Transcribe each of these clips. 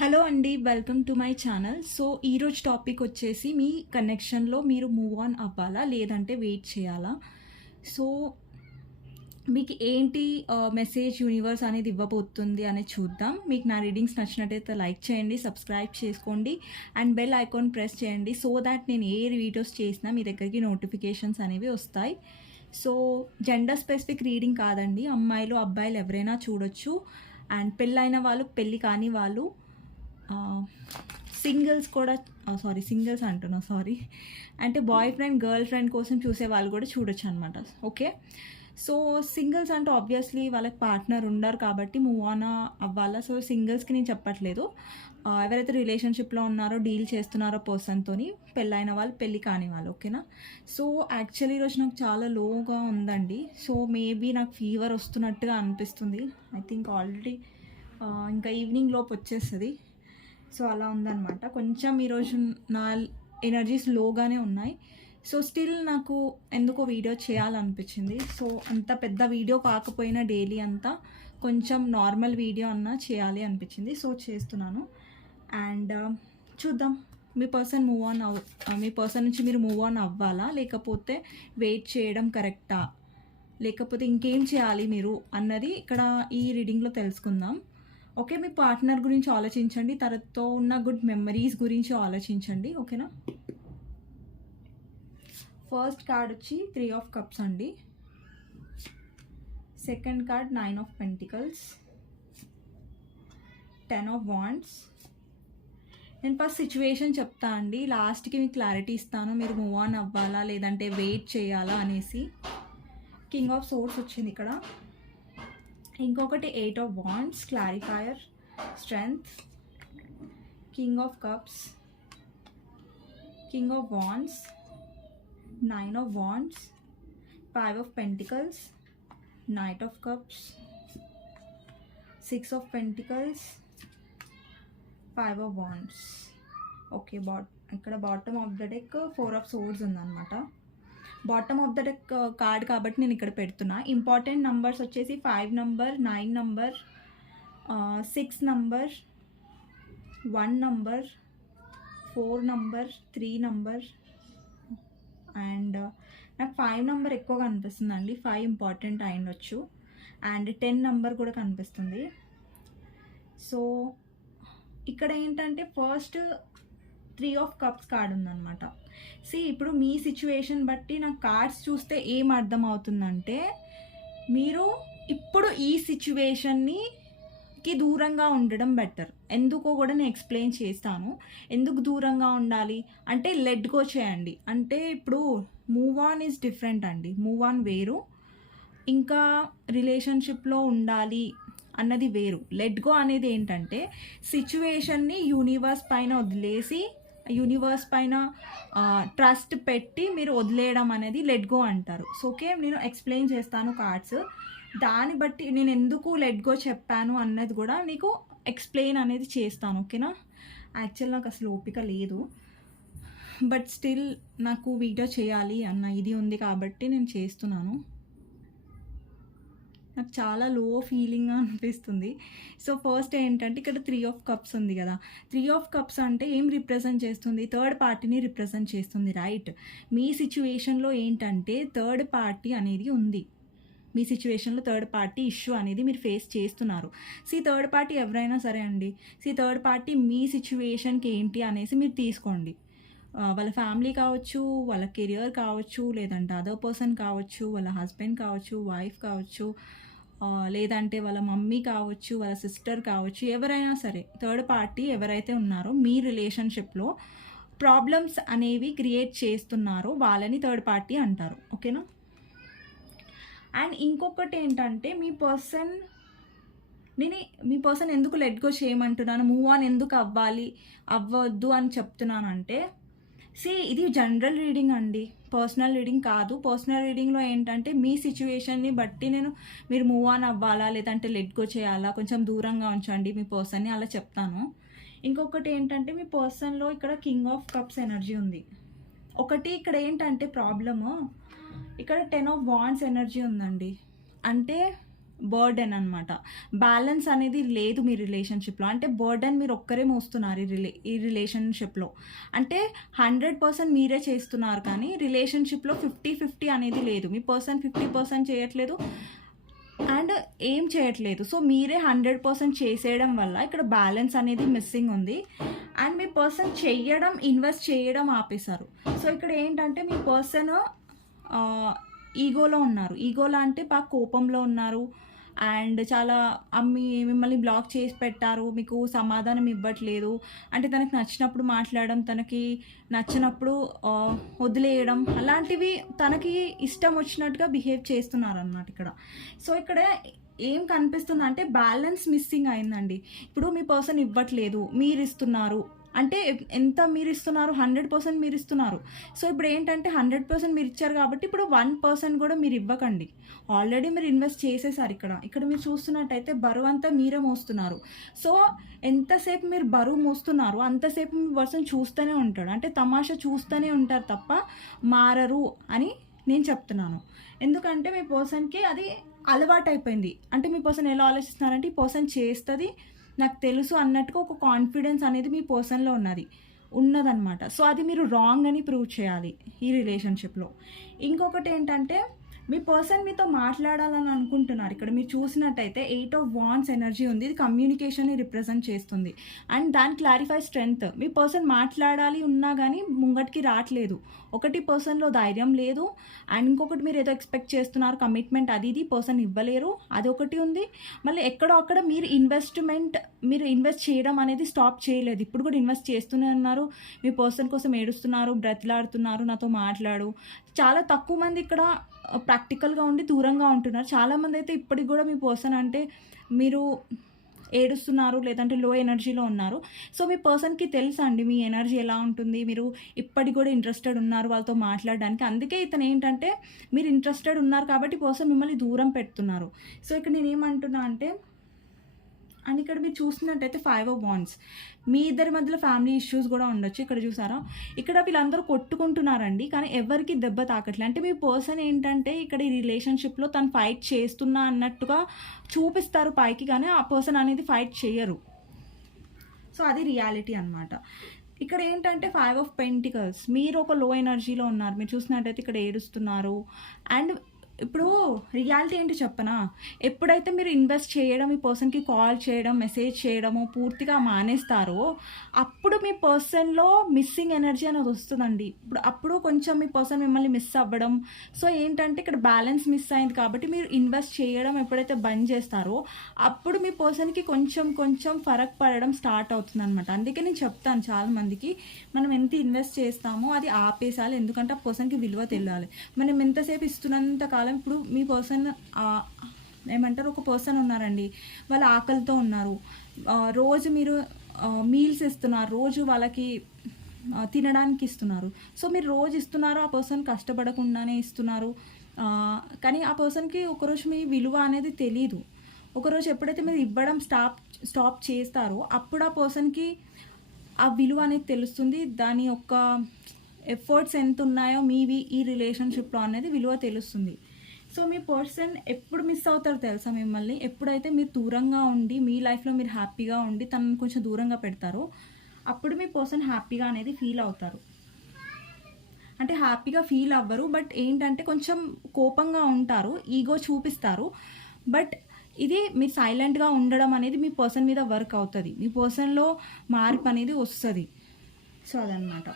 Hello అండి welcome to my channel so ఈరోజు topic వచ్చేసి మీ కనెక్షన్లో మీరు మూవ్ ఆన్ అవ్వాలా? లేదంటే వెయిట్ చేయాలా? సో మీకు ఏంటి మెసేజ్ యూనివర్స్ అనేది ఇవ్వబోతుంది అనేది చూద్దాం. మీకు నా రీడింగ్స్ నచ్చినట్టయితే లైక్ చేయండి సబ్స్క్రైబ్ చేసుకోండి అండ్ బెల్ ఐకాన్ ప్రెస్ చేయండి సో దాట్ నేను ఏ వీడియోస్ చేసినా మీ దగ్గరికి నోటిఫికేషన్స్ అనేవి వస్తాయి. సో జెండర్ స్పెసిఫిక్ రీడింగ్ కాదండి. అమ్మాయిలు అబ్బాయిలు ఎవరైనా చూడొచ్చు. అండ్ పెళ్ళైన వాళ్ళు పెళ్ళి కాని వాళ్ళు సింగిల్స్ కూడా సారీ సింగిల్స్ అంటున్నా సారీ అంటే బాయ్ ఫ్రెండ్ గర్ల్ ఫ్రెండ్ కోసం చూసే వాళ్ళు కూడా చూడొచ్చు అనమాట ఓకే సో సింగిల్స్ అంటే ఆబ్వియస్లీ వాళ్ళకి పార్ట్నర్ ఉండరు కాబట్టి మూవ్ ఆన్ అవ్వాలా. సో సింగిల్స్కి నేను చెప్పట్లేదు. ఎవరైతే రిలేషన్షిప్లో ఉన్నారో డీల్ చేస్తున్నారో పర్సన్తో పెళ్ళైన వాళ్ళు పెళ్ళి కాని వాళ్ళు ఓకేనా సో యాక్చువల్లీ ఈరోజు నాకు చాలా లోగా ఉందండి. సో మేబీ నాకు ఫీవర్ వస్తున్నట్టుగా అనిపిస్తుంది. ఐ థింక్ ఆల్రెడీ ఇంకా ఈవినింగ్ లోపు వచ్చేస్తుంది. సో అలా ఉందన్నమాట. కొంచెం ఈరోజు నా ఎనర్జీస్ లోగానే ఉన్నాయి. సో స్టిల్ నాకు ఎందుకో వీడియో చేయాలనిపించింది. సో అంత పెద్ద వీడియో కాకపోయినా డైలీ అంతా కొంచెం నార్మల్ వీడియో అన్నా చేయాలి అనిపించింది. సో చేస్తున్నాను. అండ్ uh, చూద్దాం. మీ పర్సన్ మూవ్ ఆన్ అవ్ మీ పర్సన్ నుంచి మీరు మూవ్ ఆన్ అవ్వాలా? లేకపోతే వెయిట్ చేయడం కరెక్టా లేకపోతే ఇంకేం చేయాలి మీరు? అన్నది ఇక్కడ ఈ రీడింగ్లో తెలుసుకుందాం. ఓకే మీ పార్ట్నర్ గురించి ఆలోచించండి. తనతో ఉన్న గుడ్ మెమరీస్ గురించి ఆలోచించండి ఓకేనా? ఫస్ట్ కార్డ్ వచ్చి త్రీ ఆఫ్ కప్స్ అండి. Second card nine of pentacles. Ten of wands. నేను ఫస్ట్ సిచ్యువేషన్ చెప్తా అండి. లాస్ట్కి మీకు క్లారిటీ ఇస్తాను. మీరు మూవ్ ఆన్ అవ్వాలా లేదంటే వెయిట్ చేయాలా అనేసి. కింగ్ ఆఫ్ సోర్స్ వచ్చింది ఇక్కడ. ఇంకొకటి eight of wands clarifier strength king of cups king of wands nine of wands five of pentacles knight of cups six of pentacles five of wands okay but ఇక్కడ bottom of the deck four of swords ఉందన్నమాట. Bottom of the deck card కాబట్టి నేను ఇక్కడ పెడుతున్నా. Important numbers వచ్చేసి five number nine number six number one number four number three number and నాకు five number ఎక్కువగా కనిపిస్తుంది అండి ఫైవ్ ఇంపార్టెంట్ అయిండొచ్చు అండ్ టెన్ నెంబర్ కూడా కనిపిస్తుంది. సో ఇక్కడ ఏంటంటే first three of cups card ఉందన్నమాట. సి ఇప్పుడు మీ సిచ్యువేషన్ బట్టి నాకు కార్డ్స్ చూస్తే ఏం అర్థం అవుతుందంటే మీరు ఇప్పుడు ఈ సిచ్యువేషన్ని కి దూరంగా ఉండడం బెటర్ ఎందుకో కూడా నేను ఎక్స్ప్లెయిన్ చేస్తాను. ఎందుకు దూరంగా ఉండాలి? అంటే లెట్ గో చేయండి. అంటే ఇప్పుడు మూవ్ ఆన్ ఈజ్ డిఫరెంట్ అండి. మూవ్ ఆన్ వేరు. ఇంకా రిలేషన్షిప్లో ఉండాలి అన్నది వేరు. లెట్ గో అనేది ఏంటంటే సిచ్యువేషన్ని యూనివర్స్ పైన వదిలేసి యూనివర్స్ పైన ట్రస్ట్ పెట్టి మీరు వదిలేయడం అనేది లెట్ గో అంటారు. సో ఓకే నేను ఎక్స్ప్లెయిన్ చేస్తాను కార్డ్స్ దాన్ని బట్టి నేను ఎందుకు లెట్ గో చెప్పాను అన్నది కూడా నీకు ఎక్స్ప్లెయిన్ అనేది చేస్తాను ఓకేనా యాక్చువల్ నాకు అసలు ఓపిక లేదు. బట్ స్టిల్ నాకు వీడియో చేయాలి అన్న ఇది ఉంది కాబట్టి నేను చేస్తున్నాను. నాకు చాలా లో ఫీలింగ్ అనిపిస్తుంది. సో ఫస్ట్ ఏంటంటే ఇక్కడ త్రీ ఆఫ్ కప్స్ ఉంది కదా. త్రీ ఆఫ్ కప్స్ అంటే ఏం రిప్రజెంట్ చేస్తుంది? థర్డ్ పార్టీని రిప్రజెంట్ చేస్తుంది రైట్ మీ సిచ్యువేషన్లో ఏంటంటే థర్డ్ పార్టీ అనేది ఉంది. మీ సిచ్యువేషన్లో థర్డ్ పార్టీ ఇష్యూ అనేది మీరు ఫేస్ చేస్తున్నారు. సీ థర్డ్ పార్టీ ఎవరైనా సరే అండి. సి థర్డ్ పార్టీ మీ సిచ్యువేషన్కి ఏంటి అనేసి మీరు తీసుకోండి. వాళ్ళ ఫ్యామిలీ కావచ్చు వాళ్ళ కెరియర్ కావచ్చు లేదంటే అదర్ పర్సన్ కావచ్చు వాళ్ళ హస్బెండ్ కావచ్చు వైఫ్ కావచ్చు లేదంటే వాళ్ళ మమ్మీ కావచ్చు వాళ్ళ సిస్టర్ కావచ్చు ఎవరైనా సరే థర్డ్ పార్టీ ఎవరైతే ఉన్నారో మీ రిలేషన్షిప్లో ప్రాబ్లమ్స్ అనేవి క్రియేట్ చేస్తున్నారో వాళ్ళని థర్డ్ పార్టీ అంటారు. ఓకేనా? అండ్ ఇంకొకటి ఏంటంటే మీ పర్సన్ నేను మీ పర్సన్ ఎందుకు లెట్ గో చేయమంటున్నాను? మూవ్ ఆన్ ఎందుకు అవ్వాలి? అవ్వద్దు అని చెప్తున్నానంటే సి ఇది జనరల్ రీడింగ్ అండి. పర్సనల్ రీడింగ్ కాదు. పర్సనల్ రీడింగ్లో ఏంటంటే మీ సిచ్యువేషన్ని బట్టి నేను మీరు మూవ్ ఆన్ అవ్వాలా లేదంటే లెట్ గో చేయాలా కొంచెం దూరంగా ఉంచండి మీ పర్సన్ని అలా చెప్తాను. ఇంకొకటి ఏంటంటే మీ పర్సన్లో ఇక్కడ కింగ్ ఆఫ్ కప్స్ ఎనర్జీ ఉంది. ఒకటి ఇక్కడ ఏంటంటే ప్రాబ్లము ఇక్కడ టెన్ ఆఫ్ వాండ్స్ ఎనర్జీ ఉందండి. అంటే బర్డెన్ అనమాట బ్యాలెన్స్ అనేది లేదు మీ రిలేషన్షిప్లో. అంటే బర్డెన్ మీరు ఒక్కరే మోస్తున్నారు ఈ రిలే ఈ రిలేషన్షిప్లో. అంటే హండ్రెడ్ పర్సెంట్ మీరే చేస్తున్నారు కానీ రిలేషన్షిప్లో ఫిఫ్టీ ఫిఫ్టీ అనేది లేదు. మీ పర్సన్ ఫిఫ్టీ పర్సెంట్ చేయట్లేదు అండ్ ఏం చేయట్లేదు. సో మీరే హండ్రెడ్ పర్సెంట్ చేసేయడం వల్ల ఇక్కడ బ్యాలెన్స్ అనేది మిస్సింగ్ ఉంది. అండ్ మీ పర్సన్ చెయ్యడం ఇన్వెస్ట్ చేయడం ఆపేశారు. సో ఇక్కడ ఏంటంటే మీ పర్సన్ ఈగోలో ఉన్నారు. ఈగోలో అంటే బాగా కోపంలో ఉన్నారు. అండ్ చాలా అమ్మి మిమ్మల్ని బ్లాక్ చేసి పెట్టారు మీకు సమాధానం ఇవ్వట్లేదు. అంటే తనకి నచ్చినప్పుడు మాట్లాడడం తనకి నచ్చినప్పుడు వదిలేయడం అలాంటివి తనకి ఇష్టం వచ్చినట్టుగా బిహేవ్ చేస్తున్నారు అన్నమాట ఇక్కడ. సో ఇక్కడ ఏం కనిపిస్తుంది అంటే బ్యాలెన్స్ మిస్సింగ్ అయిందండి. ఇప్పుడు మీ పర్సన్ ఇవ్వట్లేదు మీరు ఇస్తున్నారు అంటే ఎంత మీరు ఇస్తున్నారు హండ్రెడ్ పర్సెంట్ మీరు ఇస్తున్నారు సో ఇప్పుడు ఏంటంటే హండ్రెడ్ పర్సెంట్ మీరు ఇచ్చారు కాబట్టి ఇప్పుడు వన్ పర్సెంట్ కూడా మీరు ఇవ్వకండి ఆల్రెడీ మీరు ఇన్వెస్ట్ చేసేసారు ఇక్కడ. ఇక్కడ మీరు చూస్తున్నట్టయితే బరువు అంతా మీరే మోస్తున్నారు. సో ఎంతసేపు మీరు బరువు మోస్తున్నారు అంతసేపు మీ పర్సన్ చూస్తూనే ఉంటాడు. అంటే తమాషా చూస్తూనే ఉంటారు తప్ప మారరు అని నేను చెప్తున్నాను. ఎందుకంటే మీ పర్సన్కి అది అలవాటు అయిపోయింది అంటే మీ పర్సన్ ఎలా ఆలోచిస్తున్నారంటే ఈ పర్సన్ చేస్తుంది నాకు తెలుసు అన్నట్టుగా ఒక కాన్ఫిడెన్స్ అనేది మీ పర్సన్లో ఉన్నది. ఉన్నదన్నమాట. సో అది మీరు రాంగ్ అని ప్రూవ్ చేయాలి ఈ రిలేషన్షిప్లో ఇంకొకటి ఏంటంటే మీ పర్సన్ మీతో మాట్లాడాలని అనుకుంటున్నారు. ఇక్కడ మీరు చూసినట్టయితే ఎయిట్ ఆఫ్ వాన్స్ ఎనర్జీ ఉంది. ఇది కమ్యూనికేషన్ని రిప్రజెంట్ చేస్తుంది. అండ్ దాని క్లారిఫై స్ట్రెంగ్త్. మీ పర్సన్ మాట్లాడాలి ఉన్నా కానీ ముంగటికి రావట్లేదు ఒకటి పర్సన్లో ధైర్యం లేదు. అండ్ ఇంకొకటి మీరు ఏదో ఎక్స్పెక్ట్ చేస్తున్నారు కమిట్మెంట్ అది ఇది పర్సన్ ఇవ్వలేరు. అది ఒకటి ఉంది. మళ్ళీ ఎక్కడో అక్కడ మీరు ఇన్వెస్ట్మెంట్ మీరు ఇన్వెస్ట్ చేయడం అనేది స్టాప్ చేయలేదు. ఇప్పుడు కూడా ఇన్వెస్ట్ చేస్తూనే ఉన్నారు. మీ పర్సన్ కోసం ఏడుస్తున్నారు బ్రతిలాడుతున్నారు నాతో మాట్లాడు. చాలా తక్కువ మంది ఇక్కడ ప్రాక్టికల్గా ఉండి దూరంగా ఉంటున్నారు. చాలామంది అయితే ఇప్పటికి కూడా మీ పర్సన్ అంటే మీరు ఏడుస్తున్నారు లేదంటే లో ఎనర్జీలో ఉన్నారు. సో మీ పర్సన్కి తెలుసా అండి మీ ఎనర్జీ ఎలా ఉంటుంది? మీరు ఇప్పటికి కూడా ఇంట్రెస్టెడ్ ఉన్నారు వాళ్ళతో మాట్లాడడానికి. అందుకే ఇతను ఏంటంటే మీరు ఇంట్రెస్టెడ్ ఉన్నారు కాబట్టి పర్సన్ మిమ్మల్ని దూరం పెడుతున్నారు. సో ఇక్కడ నేనేమంటున్నా అంటే అండ్ ఇక్కడ మీరు చూస్తున్నట్టయితే ఫైవ్ ఆఫ్ బాండ్స్ మీ ఇద్దరి మధ్యలో ఫ్యామిలీ ఇష్యూస్ కూడా ఉండొచ్చు. ఇక్కడ చూసారా? ఇక్కడ వీళ్ళందరూ కొట్టుకుంటున్నారండి. కానీ ఎవరికి దెబ్బ తాకట్లే. అంటే మీ పర్సన్ ఏంటంటే ఇక్కడ ఈ రిలేషన్షిప్లో తను ఫైట్ చేస్తున్నా అన్నట్టుగా చూపిస్తారు పైకి కానీ ఆ పర్సన్ అనేది ఫైట్ చేయరు. సో అది రియాలిటీ అన్నమాట. ఇక్కడ ఏంటంటే ఫైవ్ ఆఫ్ పెంటికల్స్ మీరు ఒక లో ఎనర్జీలో ఉన్నారు. మీరు చూసినట్టయితే ఇక్కడ ఏడుస్తున్నారు. అండ్ ఇప్పుడు రియాలిటీ ఏంటి చెప్పనా? ఎప్పుడైతే మీరు ఇన్వెస్ట్ చేయడం ఈ పర్సన్కి కాల్ చేయడం మెసేజ్ చేయడము పూర్తిగా మానేస్తారో అప్పుడు మీ పర్సన్లో మిస్సింగ్ ఎనర్జీ అనేది వస్తుందండి. ఇప్పుడు అప్పుడు కొంచెం మీ పర్సన్ మిమ్మల్ని మిస్ అవ్వడం. సో ఏంటంటే ఇక్కడ బ్యాలెన్స్ మిస్ అయింది కాబట్టి మీరు ఇన్వెస్ట్ చేయడం ఎప్పుడైతే బంద్ చేస్తారో అప్పుడు మీ పర్సన్కి కొంచెం కొంచెం ఫరక్ పడడం స్టార్ట్ అవుతుంది అనమాట అందుకే నేను చెప్తాను చాలా మందికి మనం ఎంత ఇన్వెస్ట్ చేస్తామో అది ఆపేసాలి. ఎందుకంటే ఆ పర్సన్కి విలువ తెలియాలి. మనం ఎంతసేపు ఇస్తున్నంత కాలం ఇప్పుడు మీ పర్సన్ ఏమంటారు ఒక పర్సన్ ఉన్నారండి. వాళ్ళు ఆకలితో ఉన్నారు. రోజు మీరు మీల్స్ ఇస్తున్నారు. రోజు వాళ్ళకి తినడానికి ఇస్తున్నారు. సో మీరు రోజు ఇస్తున్నారు ఆ పర్సన్ కష్టపడకుండానే ఇస్తున్నారు. కానీ ఆ పర్సన్కి ఒకరోజు మీ విలువ అనేది తెలీదు. ఒకరోజు ఎప్పుడైతే మీరు ఇవ్వడం స్టాప్ స్టాప్ చేస్తారో అప్పుడు ఆ పర్సన్కి ఆ విలువ అనేది తెలుస్తుంది. దాని యొక్క ఎఫర్ట్స్ ఎంత ఉన్నాయో మీవి ఈ రిలేషన్షిప్లో అనేది విలువ తెలుస్తుంది. సో మీ పర్సన్ ఎప్పుడు మిస్ అవుతారు తెలుసా మిమ్మల్ని? ఎప్పుడైతే మీరు దూరంగా ఉండి మీ లైఫ్లో మీరు హ్యాపీగా ఉండి తనని కొంచెం దూరంగా పెడతారో అప్పుడు మీ పర్సన్ హ్యాపీగా అనేది ఫీల్ అవుతారు. అంటే హ్యాపీగా ఫీల్ అవ్వరు బట్ ఏంటంటే కొంచెం కోపంగా ఉంటారు ఈగో చూపిస్తారు. బట్ ఇది మీరు సైలెంట్గా ఉండడం అనేది మీ పర్సన్ మీద వర్క్ అవుతుంది. మీ పర్సన్లో మార్పు అనేది వస్తుంది. సో అదనమాట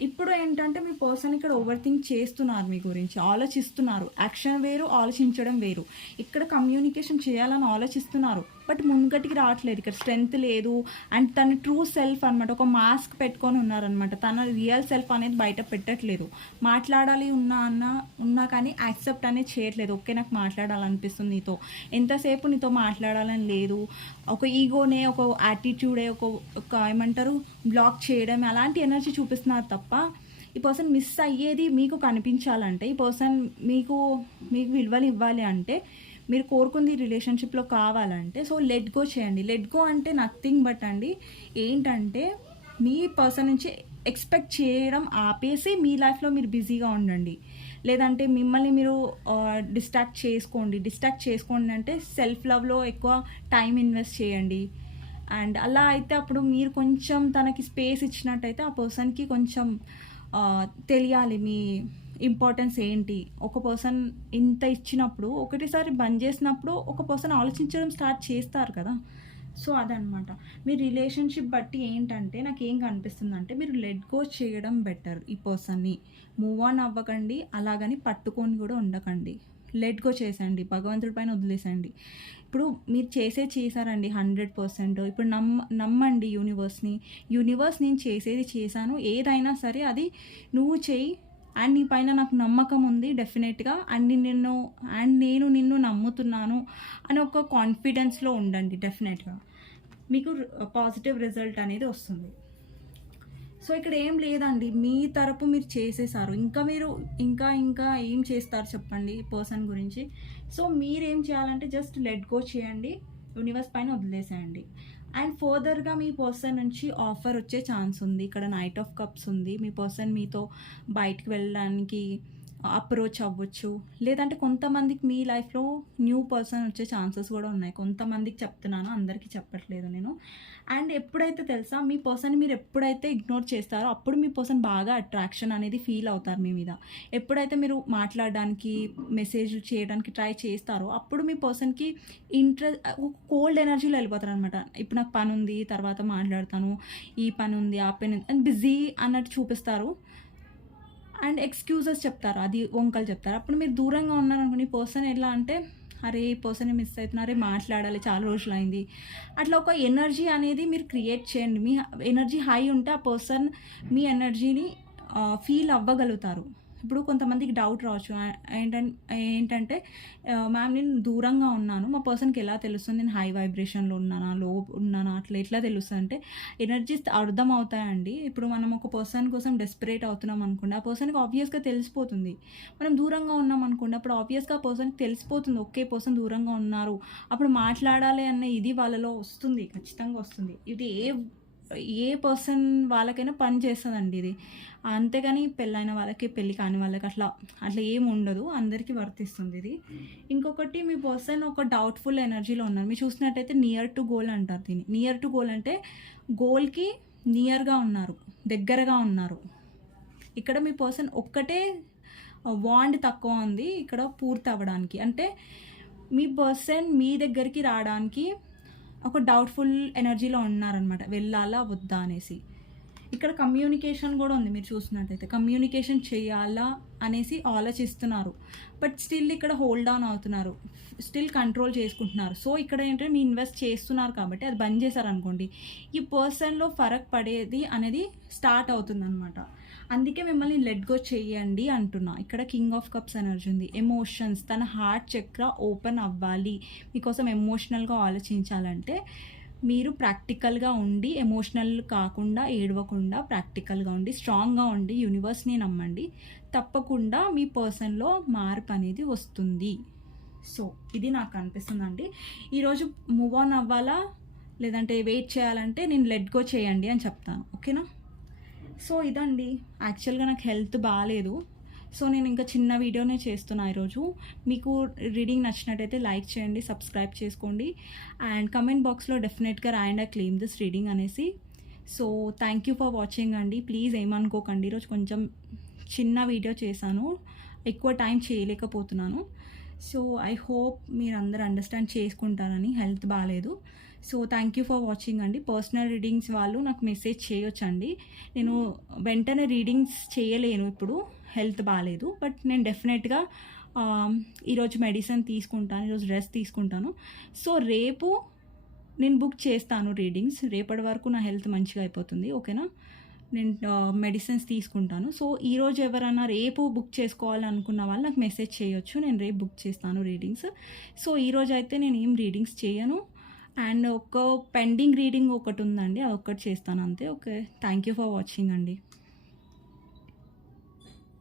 ఇప్పుడు ఏంటంటే మీ పర్సన్ ఇక్కడ ఓవర్ థింక్ చేస్తున్నారు మీ గురించి ఆలోచిస్తున్నారు. యాక్షన్ వేరు ఆలోచించడం వేరు. ఇక్కడ కమ్యూనికేషన్ చేయాలని ఆలోచిస్తున్నారు. బట్ ముంగటికి రావట్లేదు. ఇక్కడ స్ట్రెంగ్త్ లేదు. అండ్ తన ట్రూ సెల్ఫ్ అనమాట ఒక మాస్క్ పెట్టుకొని ఉన్నారనమాట తన రియల్ సెల్ఫ్ అనేది బయట పెట్టట్లేదు. మాట్లాడాలి ఉన్నా అన్న ఉన్నా కానీ యాక్సెప్ట్ అనేది చేయట్లేదు. ఓకే నాకు మాట్లాడాలనిపిస్తుంది నీతో. ఎంతసేపు నీతో మాట్లాడాలని లేదు. ఒక ఈగోనే ఒక యాటిట్యూడే ఒక ఒక ఏమంటారు బ్లాక్ చేయడం అలాంటి ఎనర్జీ చూపిస్తున్నారు తప్ప ఈ పర్సన్ మిస్ అయ్యేది మీకు కనిపించాలంటే ఈ పర్సన్ మీకు మీకు విలువలు ఇవ్వాలి అంటే మీరు కోరుకుంది రిలేషన్షిప్లో కావాలంటే సో లెట్ గో చేయండి. లెట్ గో అంటే నథింగ్ బట్ అండి ఏంటంటే మీ పర్సన్ నుంచి ఎక్స్పెక్ట్ చేయడం ఆపేసి మీ లైఫ్లో మీరు బిజీగా ఉండండి. లేదంటే మిమ్మల్ని మీరు డిస్ట్రాక్ట్ చేసుకోండి. డిస్ట్రాక్ట్ చేసుకోండి అంటే సెల్ఫ్ లవ్లో ఎక్కువ టైం ఇన్వెస్ట్ చేయండి. అండ్ అలా అయితే అప్పుడు మీరు కొంచెం తనకి స్పేస్ ఇచ్చినట్టయితే ఆ పర్సన్కి కొంచెం తెలియాలి మీ ఇంపార్టెన్స్ ఏంటి? ఒక పర్సన్ ఇంత ఇచ్చినప్పుడు ఒకటేసారి బంద్ చేసినప్పుడు ఒక పర్సన్ ఆలోచించడం స్టార్ట్ చేస్తారు కదా. సో అదనమాట మీ రిలేషన్షిప్ బట్టి ఏంటంటే నాకు ఏం కనిపిస్తుంది అంటే మీరు లెట్ గో చేయడం బెటర్ ఈ పర్సన్ని మూవ్ ఆన్ అవ్వకండి అలాగని పట్టుకొని కూడా ఉండకండి. లెట్ గో చేసండి భగవంతుడి పైన వదిలేసండి ఇప్పుడు మీరు చేసే చేశారండి హండ్రెడ్ పర్సెంట్ ఇప్పుడు నమ్మ నమ్మండి యూనివర్స్ని యూనివర్స్ నేను చేసేది చేశాను ఏదైనా సరే అది నువ్వు చేయి అండ్ నీ పైన నాకు నమ్మకం ఉంది డెఫినెట్గా అండ్ నిన్ను అండ్ నేను నిన్ను నమ్ముతున్నాను అని ఒక కాన్ఫిడెన్స్లో ఉండండి డెఫినెట్గా మీకు పాజిటివ్ రిజల్ట్ అనేది వస్తుంది. సో ఇక్కడ ఏం లేదండి. మీ తరపు మీరు చేసేసారు. ఇంకా మీరు ఇంకా ఇంకా ఏం చేస్తారు చెప్పండి పర్సన్ గురించి. సో మీరేం చేయాలంటే జస్ట్ లెట్ గో చేయండి. యూనివర్స్ పైన వదిలేసేయండి. అండ్ ఫర్దర్గా మీ పర్సన్ నుంచి ఆఫర్ వచ్చే ఛాన్స్ ఉంది. ఇక్కడ నైట్ ఆఫ్ కప్స్ ఉంది. మీ పర్సన్ మీతో బయటకు వెళ్ళడానికి అప్రోచ్ అవ్వచ్చు. లేదంటే కొంతమందికి మీ లైఫ్లో న్యూ పర్సన్ వచ్చే ఛాన్సెస్ కూడా ఉన్నాయి. కొంతమందికి చెప్తున్నాను అందరికీ చెప్పట్లేదు నేను. అండ్ ఎప్పుడైతే తెలుసా మీ పర్సన్ మీరు ఎప్పుడైతే ఇగ్నోర్ చేస్తారో అప్పుడు మీ పర్సన్ బాగా అట్రాక్షన్ అనేది ఫీల్ అవుతారు మీ మీద. ఎప్పుడైతే మీరు మాట్లాడడానికి మెసేజ్ చేయడానికి ట్రై చేస్తారో అప్పుడు మీ పర్సన్కి ఇంట్రెస్ట్ కోల్డ్ ఎనర్జీలో వెళ్ళిపోతారు అనమాట ఇప్పుడు నాకు పని ఉంది తర్వాత మాట్లాడతాను ఈ పని ఉంది ఆ పని ఉంది బిజీ అన్నట్టు చూపిస్తారు. అండ్ ఎక్స్క్యూజెస్ చెప్తారు. అది వంకలు చెప్తారు. అప్పుడు మీరు దూరంగా ఉన్నారనుకోండి ఈ పర్సన్ ఎలా అంటే అరే ఈ పర్సన్ మిస్ అవుతున్నారే మాట్లాడాలి చాలా రోజులు అయింది. అట్లా ఒక ఎనర్జీ అనేది మీరు క్రియేట్ చేయండి. మీ ఎనర్జీ హై ఉంటే ఆ పర్సన్ మీ ఎనర్జీని ఫీల్ అవ్వగలుగుతారు. ఇప్పుడు కొంతమందికి డౌట్ రావచ్చు. ఏంటంటే ఏంటంటే మ్యామ్ నేను దూరంగా ఉన్నాను. మా పర్సన్కి ఎలా తెలుస్తుంది? నేను హై వైబ్రేషన్లో ఉన్నానా? లో ఉన్నానా? అట్లా ఎట్లా తెలుస్తుంది? అంటే ఎనర్జీస్ అర్థం అవుతాయండి ఇప్పుడు మనం ఒక పర్సన్ కోసం డెస్పరేట్ అవుతున్నాం అనుకోండి ఆ పర్సన్కి ఆబ్వియస్గా తెలిసిపోతుంది. మనం దూరంగా ఉన్నాం అనుకోండి అప్పుడు ఆబ్వియస్గా ఆ పర్సన్కి తెలిసిపోతుంది. ఒకే పర్సన్ దూరంగా ఉన్నారు. అప్పుడు మాట్లాడాలి అన్న ఇది వాళ్ళలో వస్తుంది. ఖచ్చితంగా వస్తుంది. ఇది ఏ ఏ పర్సన్ వాళ్ళకైనా పని చేస్తుందండి ఇది. అంతేగాని పెళ్ళైన వాళ్ళకి పెళ్ళి కాని వాళ్ళకి అట్లా అట్లా ఏం ఉండదు. అందరికీ వర్తిస్తుంది ఇది. ఇంకొకటి మీ పర్సన్ ఒక డౌట్ఫుల్ ఎనర్జీలో ఉన్నారు. మీరు చూసినట్టయితే నియర్ టు గోల్ అంటారు దీన్ని. నియర్ టు గోల్ అంటే గోల్కి నియర్గా ఉన్నారు దగ్గరగా ఉన్నారు. ఇక్కడ మీ పర్సన్ ఒక్కటే వాండ్ తక్కువ ఉంది ఇక్కడ పూర్తి అవ్వడానికి. అంటే మీ పర్సన్ మీ దగ్గరికి రావడానికి ఒక డౌట్ఫుల్ ఎనర్జీలో ఉన్నారనమాట వెళ్ళాలా వద్దా అనేసి. ఇక్కడ కమ్యూనికేషన్ కూడా ఉంది మీరు చూసినట్టయితే. కమ్యూనికేషన్ చేయాలా అనేసి ఆలోచిస్తున్నారు. బట్ స్టిల్ ఇక్కడ హోల్డ్ ఆన్ అవుతున్నారు. స్టిల్ కంట్రోల్ చేసుకుంటున్నారు. సో ఇక్కడ ఏంటంటే మీ ఇన్వెస్ట్ చేస్తున్నారు కాబట్టి అది బంద్ చేశారనుకోండి. ఈ పర్సన్లో ఫరక్ పడేది అనేది స్టార్ట్ అవుతుంది అందుకే మిమ్మల్ని లెట్ గో చేయండి అంటున్నా. ఇక్కడ కింగ్ ఆఫ్ కప్స్ ఎనర్జీ ఉంది. ఎమోషన్స్ తన హార్ట్ చక్ర ఓపెన్ అవ్వాలి. మీకోసం ఎమోషనల్గా ఆలోచించాలంటే మీరు ప్రాక్టికల్గా ఉండి ఎమోషనల్ కాకుండా ఏడవకుండా ప్రాక్టికల్గా ఉండి స్ట్రాంగ్గా ఉండి యూనివర్స్ని నమ్మండి. తప్పకుండా మీ పర్సన్లో మార్పు అనేది వస్తుంది. సో ఇది నాకు అనిపిస్తుందండి. ఈరోజు మూవ్ ఆన్ అవ్వాలా? లేదంటే వెయిట్ చేయాలంటే నేను లెట్ గో చేయండి అని చెప్తాను. ఓకేనా సో ఇదండి. యాక్చువల్గా నాకు హెల్త్ బాగాలేదు సో నేను ఇంకా చిన్న వీడియోనే చేస్తున్నా ఈరోజు. మీకు రీడింగ్ నచ్చినట్టయితే లైక్ చేయండి సబ్స్క్రైబ్ చేసుకోండి. అండ్ కమెంట్ బాక్స్లో డెఫినెట్గా రాయండి ఐ క్లెయిమ్ దిస్ రీడింగ్ అనేసి. So thank you for watching అండి. ప్లీజ్ ఏమనుకోకండి. ఈరోజు కొంచెం చిన్న వీడియో చేశాను. ఎక్కువ టైం చేయలేకపోతున్నాను. సో ఐ హోప్ మీరు అందరు అండర్స్టాండ్ చేసుకుంటారని. హెల్త్ బాగాలేదు so thank you for watching అండి. పర్సనల్ రీడింగ్స్ వాళ్ళు నాకు మెసేజ్ చేయొచ్చండి. నేను వెంటనే రీడింగ్స్ చేయలేను ఇప్పుడు. హెల్త్ బాగాలేదు బట్ నేను డెఫినెట్గా ఈరోజు మెడిసిన్ తీసుకుంటాను ఈరోజు రెస్ట్ తీసుకుంటాను. సో రేపు నేను బుక్ చేస్తాను రీడింగ్స్ రేపటి వరకు నా హెల్త్ మంచిగా అయిపోతుంది. ఓకేనా నేను మెడిసిన్స్ తీసుకుంటాను. సో ఈరోజు ఎవరైనా రేపు బుక్ చేసుకోవాలనుకున్న వాళ్ళు నాకు మెసేజ్ చేయొచ్చు. నేను రేపు బుక్ చేస్తాను రీడింగ్స్ సో ఈరోజు అయితే నేను ఏం రీడింగ్స్ చేయను. అండ్ ఒక పెండింగ్ రీడింగ్ ఒకటి ఉందండి అది ఒక్కటి చేస్తాను అంతే. Okay thank you for watching అండి.